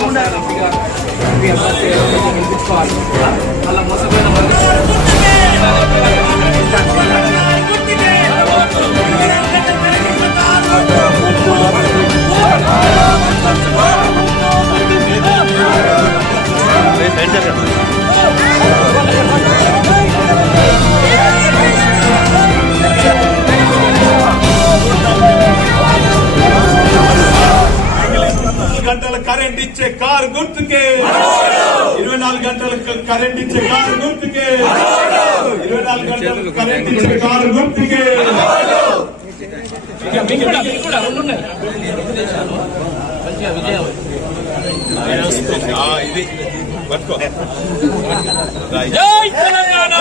నాలుగు గుర్తుకే ఇరవై నాలుగు గంటల కరెంట్ ఇచ్చే కారు గుర్తుకే ఇరవై నాలుగు గంటల కరెంట్ ఇచ్చే కారు గుర్తుకే ఆ, ఇది. పట్టుకో. జై తెలంగాణ!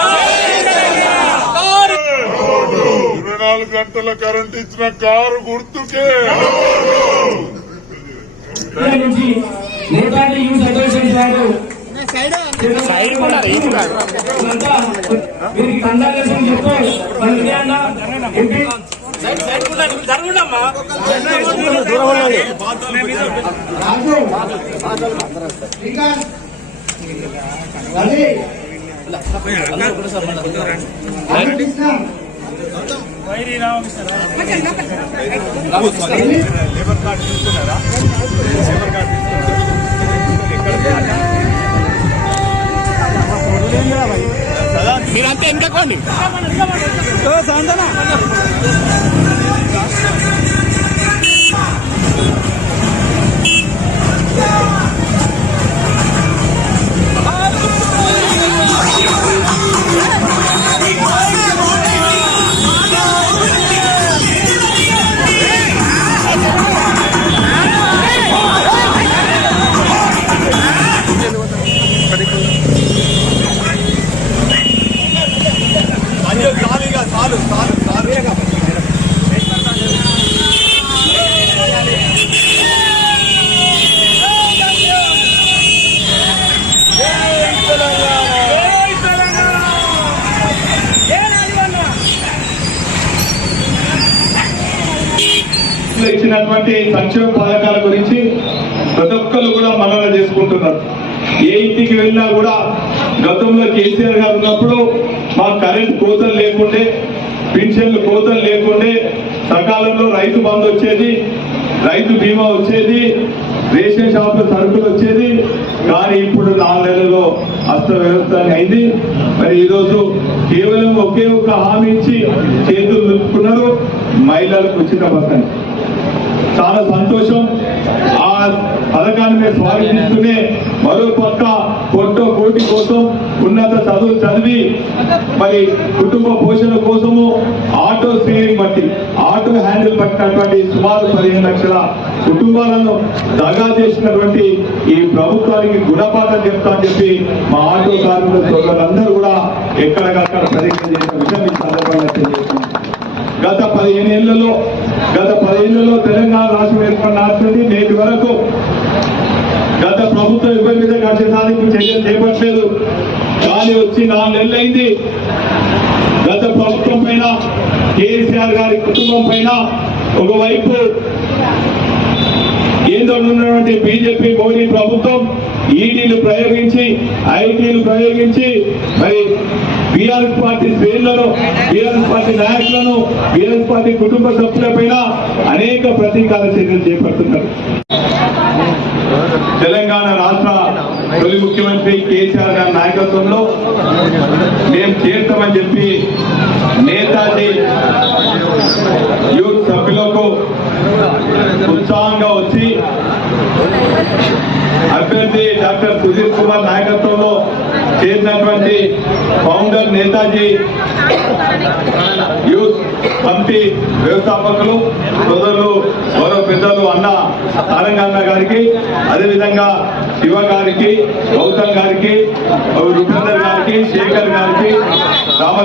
కారు! ఇరవై నాలుగు గంటల కరెంట్ ఇచ్చిన కారు గుర్తుకే. నేతాజీ యూత్ అసోసియేషన్ వారు వీరికి కండాలేసం చెప్తూ విజయాన్న ఎంపీ. లేబర్ కార్డు తీసుకున్నారా? లేబర్ కార్డు मेरा इनका कौन है तो ఇచ్చినటువంటి సంక్షేమ పథకాల గురించి ప్రతి ఒక్కరు కూడా మనన చేసుకుంటున్నారు. ఏ ఇంటికి వెళ్ళినా కూడా గతంలో కేసీఆర్ గారు ఉన్నప్పుడు మా కరెంట్ కోతలు లేకుండే పింఛన్లు కోతలు లేకుండే సకాలంలో రైతు బంధు వచ్చేది రైతు బీమా వచ్చేది రేషన్ షాప్ సరుకులు వచ్చేది. కానీ ఇప్పుడు నాలుగు నెలలో అస్త వ్యవస్థ అయింది. మరి ఈరోజు కేవలం ఒకే ఒక హామీ ఇచ్చి చేతులు నిలుపుకున్నారు మహిళలకు ఉచిత బస్సు చాలా సంతోషం. ఆ పథకాన్ని మేము స్వాగతిస్తూనే మరో పక్క పొట్టో కోటి కోసం ఉన్నత చదువు చదివి మరి కుటుంబ పోషణ కోసము ఆటో స్టీరింగ్ బట్టి ఆటో హ్యాండిల్ పట్టినటువంటి సుమారు పదిహేను లక్షల కుటుంబాలను దగా చేసినటువంటి ఈ ప్రభుత్వానికి గుణపాఠం చెప్తా అని చెప్పి మా ఆటో కార్మిక సోదరులందరూ కూడా ఎక్కడికక్కడ ప్రతిజ్ఞ చేసిన విషయం ఈ సందర్భంగా తెలియజేస్తున్నాం గత పదిహేను ఏళ్ళలో గత పదేళ్ళలో తెలంగాణ రాష్ట్రం ఏర్పడిన నాటి నేటి వరకు గత ప్రభుత్వం ఎవరి మీద కక్ష సాధింపు చర్యలు చేపట్టలేదు. కానీ వచ్చి నాలుగు నెలలైంది. గత ప్రభుత్వం పైన కేసీఆర్ గారి కుటుంబం పైన ఒకవైపు కేంద్రంలో ఉన్నటువంటి బీజేపీ మోడీ ప్రభుత్వం ఈడీలు ప్రయోగించి ఐటీలు ప్రయోగించి మరి బీఆర్ఎస్ పార్టీ శ్రేణులను బీఆర్ఎస్ పార్టీ నాయకులను బీఆర్ఎస్ పార్టీ కుటుంబ సభ్యులపైన అనేక ప్రతీకార చర్యలు చేపడుతున్నారు. తెలంగాణ రాష్ట్ర తొలి ముఖ్యమంత్రి కేసీఆర్ గారి నాయకత్వంలో మేము చేస్తామని చెప్పి సుధీర్ కుమార్ నాయకత్వంలో చేసినటువంటి ఫౌండర్ నేతాజీ యూత్ కమిటీ వ్యవస్థాపకులు సోదరులు గౌరవ పెద్దలు అన్న తారంగన్న గారికి అదేవిధంగా శివ గారికి గౌతమ్ గారికి రూపేందర్ గారికి శేఖర్ గారికి రామ